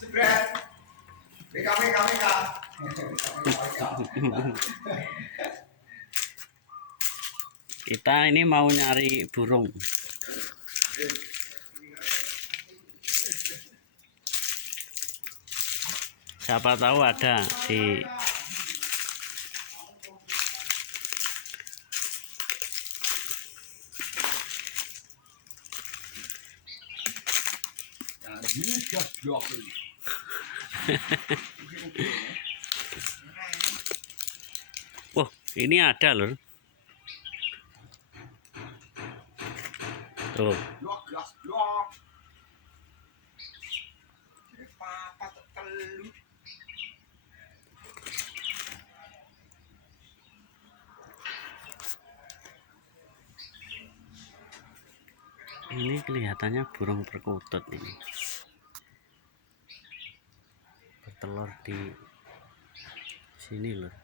Jebret. BK. Kita ini mau nyari burung. Siapa tahu ada di Wah, ini ada loh. Tuh. Ini kelihatannya burung perkutut ini. Bertelur di sini loh.